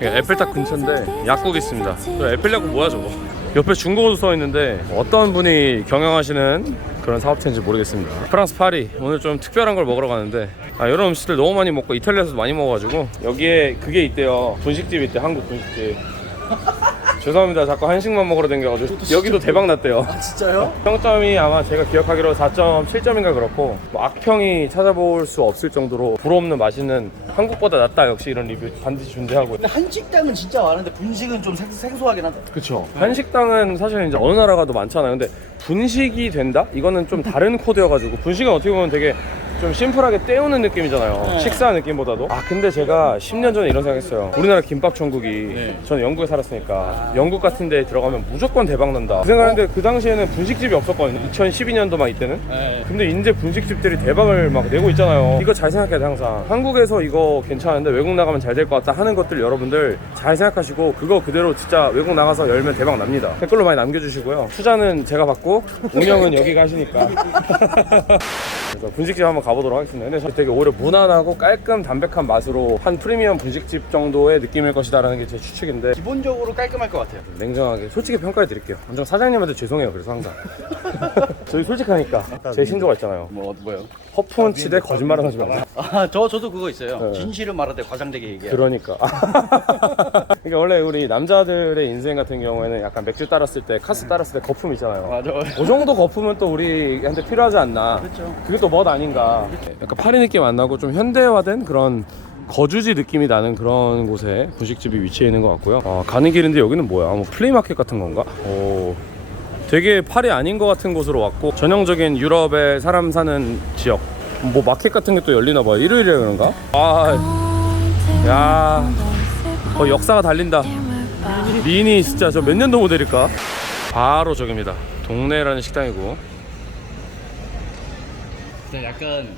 에펠탑 근처인데 약국 있습니다. 저 에펠 약국 뭐야 저거? 옆에 중국어도 써 있는데 어떤 분이 경영하시는 그런 사업체인지 모르겠습니다. 프랑스 파리 오늘 좀 특별한 걸 먹으러 가는데 아, 이런 음식들 너무 많이 먹고 이탈리아에서도 많이 먹어가지고 여기에 그게 있대요. 분식집 있대 한국 분식집. 죄송합니다. 자꾸 한식만 먹으러 댕겨가지고 여기도 대박 났대요. 아 진짜요? 평점이 아마 제가 기억하기로 4.7점인가 그렇고 뭐 악평이 찾아볼 수 없을 정도로 불없는 맛있는 한국보다 낫다 역시 이런 리뷰 반드시 준대하고 근데 한식당은 진짜 많은데 분식은 좀 생, 생소하긴 하다. 그쵸 한식당은 사실 이제 어느 나라 가도 많잖아요 근데 분식이 된다? 이거는 좀 다른 코드여가지고 분식은 어떻게 보면 되게 좀 심플하게 때우는 느낌이잖아요 네. 식사 느낌보다도 아 근데 제가 10년 전에 이런 생각했어요 우리나라 김밥 천국이 네. 저는 영국에 살았으니까 영국 같은 데 들어가면 무조건 대박 난다 그 생각했는데 그 당시에는 분식집이 없었거든요 2012년도 막 이때는 네. 근데 이제 분식집들이 대박을 막 내고 있잖아요. 이거 잘 생각해야 돼 항상. 한국에서 이거 괜찮은데 외국 나가면 잘 될 것 같다 하는 것들 여러분들 잘 생각하시고 그거 그대로 진짜 외국 나가서 열면 대박 납니다. 댓글로 많이 남겨주시고요. 투자는 제가 받고 운영은 여기가 하시니까. 그래서 분식집 한번 가보도록 하겠습니다. 근데 저 되게 오히려 무난하고 깔끔 담백한 맛으로 한 프리미엄 분식집 정도의 느낌일 것이다라는 게 제 추측인데 기본적으로 깔끔할 것 같아요. 냉정하게 솔직히 평가해 드릴게요. 완전 사장님한테 죄송해요. 그래서 항상 저희 솔직하니까 제 신조가 있잖아요. 뭐 뭐요? 허풍은 치되 거짓말은 하지 말자. 아 저 저도 그거 있어요. 네. 진실은 말하되 과장되게 얘기해. 그러니까. 그러니까 원래 우리 남자들의 인생 같은 경우에는 약간 맥주 따랐을 때, 카스 따랐을 때 거품 있잖아요. 맞아. 그 정도 거품은 또 우리한테 필요하지 않나. 그렇죠. 그게 또 멋 아닌가. 약간 파리 느낌 안 나고 좀 현대화된 그런 거주지 느낌이 나는 그런 곳에 분식집이 위치해 있는 것 같고요. 아, 가는 길인데 여기는 뭐야? 뭐 플레이마켓 같은 건가? 오. 되게 파리 아닌 것 같은 곳으로 왔고 전형적인 유럽의 사람 사는 지역 뭐 마켓 같은 게 또 열리나 봐요 일요일에 그런가? 아, 야, 어, 역사가 달린다. 미니 진짜 저 몇 년도 모델일까? 바로 저기입니다. 동네라는 식당이고 진짜 약간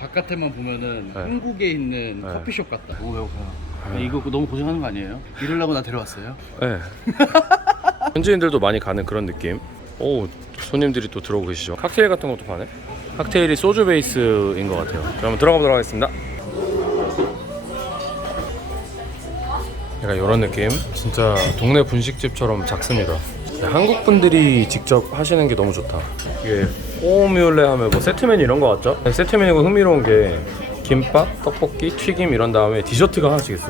바깥에만 보면은 네. 한국에 있는 네. 커피숍 같다. 오 배고파요. 이거 너무 고생하는 거 아니에요? 이러려고 나 데려왔어요. 네. 현지인들도 많이 가는 그런 느낌. 오, 손님들이 또 들어오고 계시죠. 칵테일 같은 것도 파네. 칵테일이 소주 베이스인 것 같아요. 자, 한번 들어가 보도록 하겠습니다. 약간 이런 느낌. 진짜 동네 분식집처럼 작습니다. 한국 분들이 직접 하시는 게 너무 좋다. 이게 포뮬레 하면 뭐 세트 메뉴 이런 거 같죠? 세트 메뉴가 흥미로운 게 김밥, 떡볶이, 튀김 이런 다음에 디저트가 하나씩 있어.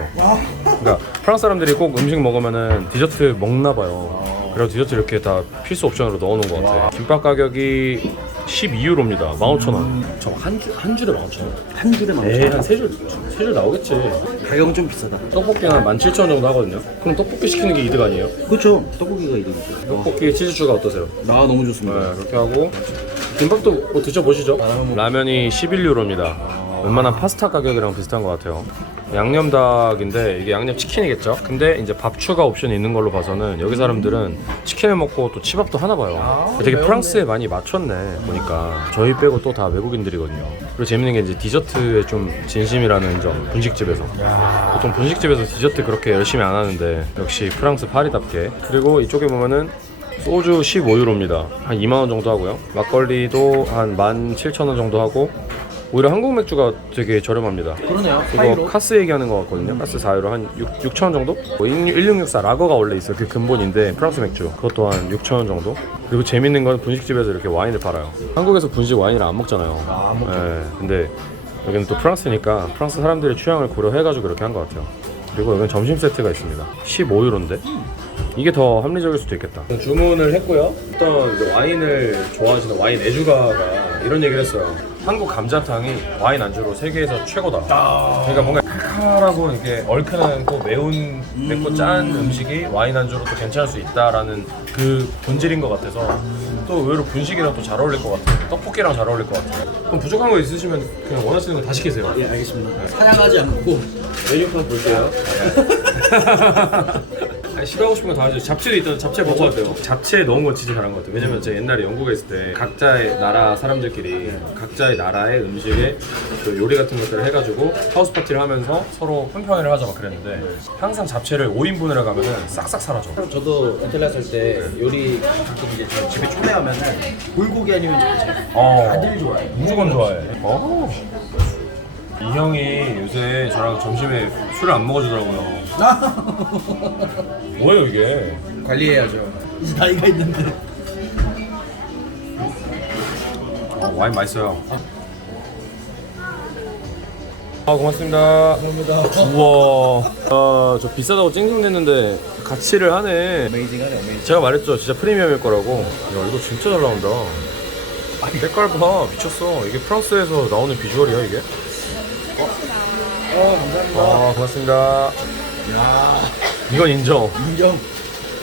그러니까 프랑스 사람들이 꼭 음식 먹으면은 디저트 먹나 봐요. 그래서 디저트 이렇게 다 필수 옵션으로 넣어놓은 것 같아. 김밥 가격이 12유로입니다. 15,000원. 저 한 줄, 한 줄에 15,000원. 한 줄에 만 에이, 한세 줄, 세 줄 나오겠지. 가격은 좀 비싸다. 떡볶이는 한 17,000원 정도 하거든요. 그럼 떡볶이 시키는 게 이득 아니에요? 그렇죠. 떡볶이가 이름이죠. 떡볶이 치즈추가 어떠세요? 나 너무 네, 좋습니다. 그렇게 하고 김밥도 뭐 드셔보시죠. 라면이 11유로입니다. 웬만한 파스타 가격이랑 비슷한 것 같아요. 양념닭인데 이게 양념 치킨이겠죠? 근데 이제 밥 추가 옵션이 있는 걸로 봐서는 여기 사람들은 치킨을 먹고 또 치밥도 하나 봐요. 되게 프랑스에 많이 맞췄네 보니까 저희 빼고 또 다 외국인들이거든요. 그리고 재밌는 게 이제 디저트에 좀 진심이라는 점 분식집에서 보통 분식집에서 디저트 그렇게 열심히 안 하는데 역시 프랑스 파리답게 그리고 이쪽에 보면은 소주 15유로입니다. 한 2만 원 정도 하고요. 막걸리도 한 17,000원 정도 하고 오히려 한국 맥주가 되게 저렴합니다. 그러네요. 이거 카스 얘기하는 것 같거든요. 카스 4유로 한 6, 6,000원 정도? 뭐 1664 라거가 원래 있어요. 그 근본인데 프랑스 맥주 그것도 한 6,000원 정도? 그리고 재밌는 건 분식집에서 이렇게 와인을 팔아요. 한국에서 분식 와인을 안 먹잖아요. 안 먹죠. 예, 근데 여기는 또 프랑스니까 프랑스 사람들의 취향을 고려해가지고 그렇게 한 것 같아요. 그리고 여기는 점심 세트가 있습니다. 15유로인데 이게 더 합리적일 수도 있겠다. 주문을 했고요. 어떤 이제 와인을 좋아하시는 와인 애주가가 이런 얘기를 했어요. 한국 감자탕이 와인 안주로 세계에서 최고다. 그러니까 뭔가 칼칼하고 이렇게 얼큰하고 매운 맵고 짠 음식이 와인 안주로도 괜찮을 수 있다라는 그 본질인 것 같아서 또 의외로 분식이랑 또 잘 어울릴 것 같아요. 떡볶이랑 잘 어울릴 것 같아요. 그럼 부족한 거 있으시면 그냥 원하시는 거 다 시키세요. 예, 알겠습니다. 사양하지 않고 메뉴판 볼게요. 싫어하고 싶은 거 다 하죠. 잡채도 있던 잡채 먹어야 돼요. 잡채에 넣은 건 진짜 잘한 것 같아요. 왜냐면 제가 옛날에 영국에 있을 때 각자의 나라 사람들끼리 각자의 나라의 음식에 또 요리 같은 것들을 해가지고 하우스 파티를 하면서 서로 품평회를 하자 막 그랬는데 항상 잡채를 5인분을 가면은 싹싹 사라져. 저도 이탈리아 살때 요리 가끔 이제 저 집에 초대하면은 불고기 아니면 잡채. 어, 다들 좋아해. 무조건 좋아해. 어. 이 형이 요새 저랑 점심에 술을 안 먹어주더라고요. 뭐예요 이게? 관리해야죠. 이제 나이가 있는데. 어, 와인 맛있어요. 아 고맙습니다. 감사합니다. 우와. 아 저 비싸다고 찡찡댔는데 가치를 하네. 어메이징하네, 어메이징. 제가 말했죠 진짜 프리미엄일 거라고. 야 이거 진짜 잘 나온다. 색깔 봐 미쳤어. 이게 프랑스에서 나오는 비주얼이야 이게? 어. 아 고맙습니다. 야, 이건 인정. 인정.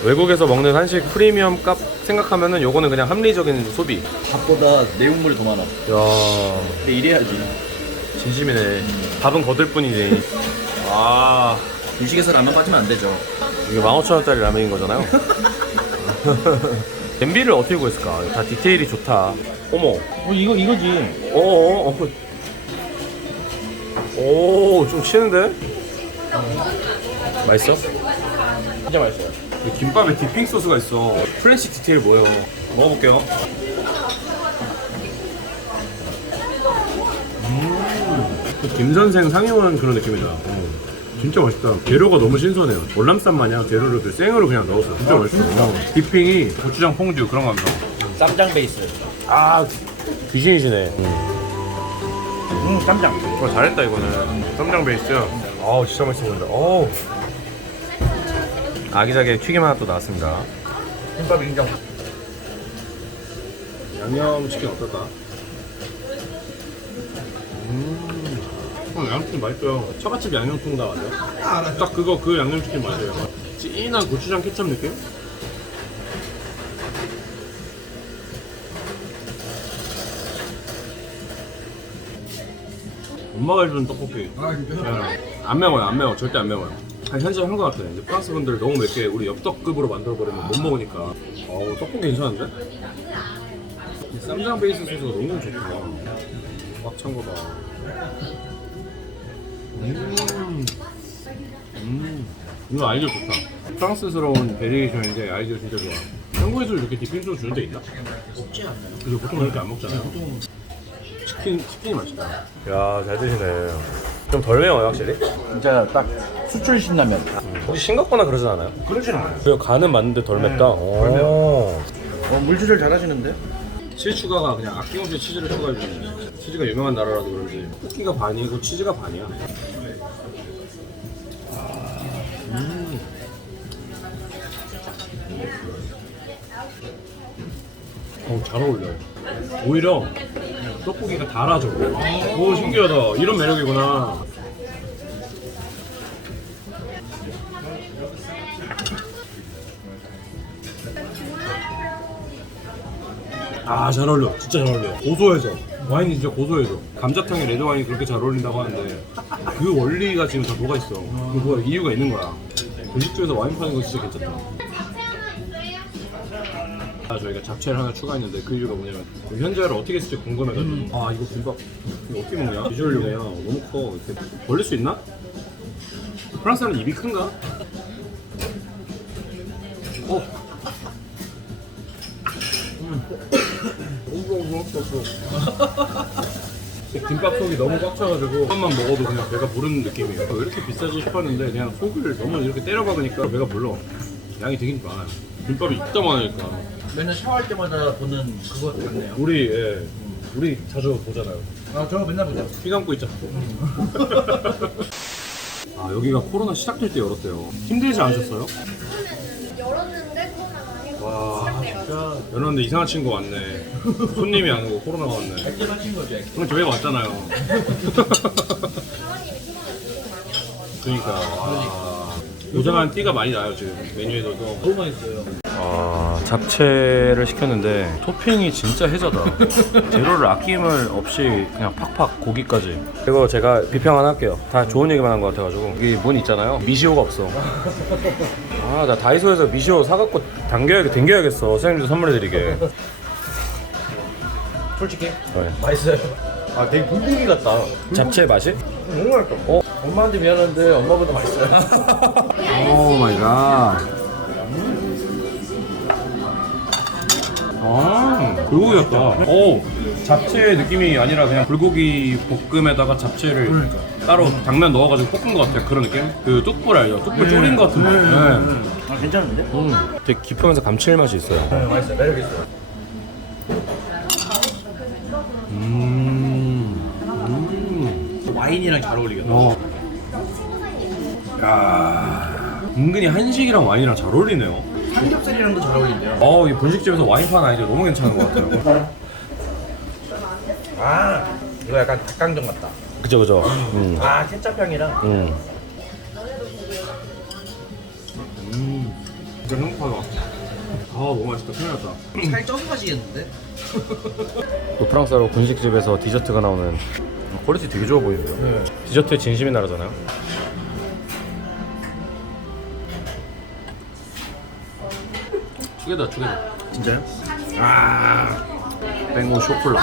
외국에서 먹는 한식 프리미엄 값 생각하면은 요거는 그냥 합리적인 소비. 밥보다 내용물이 더 많아. 야 근데 이래야지. 진심이네. 밥은 거들 뿐이지. 아 주식에서 라면 빠지면 안 되죠. 이게 15,000원짜리 라면인 거잖아요. 냄비를 어떻게 구했을까? 다 디테일이 좋다. 어머. 어, 이거 이거지. 어어 어. 오, 좀 치는데? 맛있어? 진짜 맛있어요. 이 김밥에 디핑 소스가 있어. 프렌치 디테일 뭐예요? 먹어볼게요. 음, 김 선생 상영한 그런 느낌이다. 어. 진짜 맛있다. 재료가 너무 신선해요. 월남쌈 마냥 재료를 그 생으로 그냥 넣었어. 진짜 맛있어. 디핑이 고추장 퐁듀 그런 감성. 쌈장 베이스. 아, 귀신이시네. 음, 쌈장. 어, 잘했다 이거는. 쌈장 베이스. 아우 진짜 맛있어 보인다. 어우. 아기자기의 튀김 하나 또 나왔습니다. 김밥 인정. 양념 치킨 어떨까? 음, 어, 양념치킨 맛있어요. 처갓집 양념통닭 아세요? 딱 그거 그 양념치킨 맞아요. 진한 고추장 케첩 느낌? 엄마가 해주는 떡볶이. 아, 진짜요? 네. 안 매워요, 안 매워. 절대 안 매워요. 한 현재 한것 같아요. 근데 프랑스 분들 너무 맵게 우리 엽떡급으로 만들어버리면 못 먹으니까. 어우, 떡볶이 괜찮은데? 이 쌈장 베이스 소스가 너무 좋다. 꽉 찬 거 봐. 음. 음. 이거 아이디어 좋다. 프랑스스러운 베리에이션인데 아이디어 진짜 좋아. 한국에서 이렇게 디핑 소스 주는 데 있나? 없지 않나요? 그래서 보통 이렇게 안 먹잖아요. 치킨, 치킨이 맛있다. 야, 잘 드시네. 좀 덜 매워요, 확실히? 진짜 딱 수출 신라면. 혹시 싱겁거나 그러진 않아요? 그러진 않아요. 그리고 간은 맞는데 덜 맵다. 덜 오. 어, 물 조절 잘 하시는데? 치즈 추가가 그냥 아낌없이 치즈를 추가해주는 치즈가 유명한 나라라도 그런지 쿠키가 반이고 치즈가 반이야. 음. 어, 잘 어울려요. 오히려 떡볶이가 달아져. 오, 신기하다. 이런 매력이구나. 아, 잘 어울려. 진짜 잘 어울려. 고소해져. 와인이 진짜 고소해져. 감자탕에 레드 와인이 그렇게 잘 어울린다고 하는데 그 원리가 지금 다 녹아 있어. 그 뭐야 이유가 있는 거야. 분식집에서 와인 파는 거 진짜 괜찮다. 아, 저희가 잡채를 하나 추가했는데 그 이유가 뭐냐면 현재를 어떻게 쓸지 궁금해가지고 아 이거 김밥 이거 어떻게 먹냐? 비주얼용이야 너무 커 이렇게 벌릴 수 있나? 프랑스 사람 입이 큰가? 어 김밥 속이 너무 꽉 차가지고 한만 먹어도 그냥 배가 부르는 느낌이에요. 왜 이렇게 비싸지 싶었는데 그냥 속을 너무 이렇게 때려 박으니까 배가 불러. 양이 되게 많아요. 김밥이 이따 많으니까. 맨날 샤워할 때마다 보는 그거 같네요. 우리 예, 우리 자주 보잖아요. 아, 저 맨날 보죠. 피 감고 있잖아. 아 여기가 코로나 시작될 때 열었대요. 힘들지 않으셨어요? 열었는데 코로나가 아니고 와 시작돼가지고 진짜 열었는데 이상한 친구 왔네. 손님이 안 오고 코로나가 왔네. 액기 맞힌 거죠, 액기. 그럼 저희가 왔잖아요. 사모님이 코로나 고생 많이 하셔가지고 그러니까 아, 고생한 띠가 많이 나요 지금 메뉴에서도. 너무 맛있어요. 아 잡채를 시켰는데 토핑이 진짜 해자다. 재료를 아낌을 없이 그냥 팍팍 고기까지. 이거 제가 비평 하나 할게요. 다 좋은 얘기만 한 것 같아가지고 여기 문 있잖아요. 미시오가 없어. 아 나 다이소에서 미시오 사갖고 당겨야 당겨야겠어. 선생님들 선물해드리게. 솔직히 네. 맛있어요. 아, 되게 불고기 같다. 잡채 맛이? 너무 맛있어. 어? 엄마한테 미안한데 엄마보다 맛있어요. 오 마이 갓. 아, 불고기 같다. 오, 잡채 느낌이 아니라 그냥 불고기 볶음에다가 잡채를 따로 당면 넣어가지고 볶은 것 같아요. 그런 느낌? 그 뚝불 알죠? 뚝불 졸인 것 같은 거. 네. 아 괜찮은데? 음, 되게 깊으면서 감칠맛이 있어요. 네, 맛있어요. 매력 있어요. 음, 음. 와인이랑 잘 어울리겠다. 어. 야, 은근히 한식이랑 와인이랑 잘 어울리네요. 삼겹살이랑도 잘 어울린대요. 어, 이 분식집에서 와인판 아이디어 너무 괜찮은 것 같아요. 아, 이거 약간 닭강정 같다. 그죠, 그죠. 음, 아, 케찹향이랑. 음. 음, 진짜 행복하다. 아, 너무 맛있다. 큰일 났다. 살 쪄서 가시겠는데? 또 프랑스로 분식집에서 디저트가 나오는 퀄리티 되게 좋아 보이는데요. 네. 디저트의 진심인 나라잖아요. 죽여다 죽여다 진짜요? 아 뱅고 쇼콜라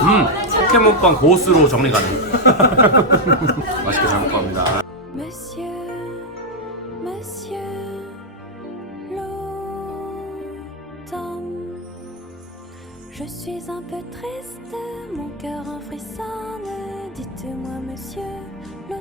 음 포켓몬빵 고스로 정리 가능 맛있게 잘 먹고 갑니다 Je suis un peu triste, mon cœur en frissonne. Dites-moi, monsieur, le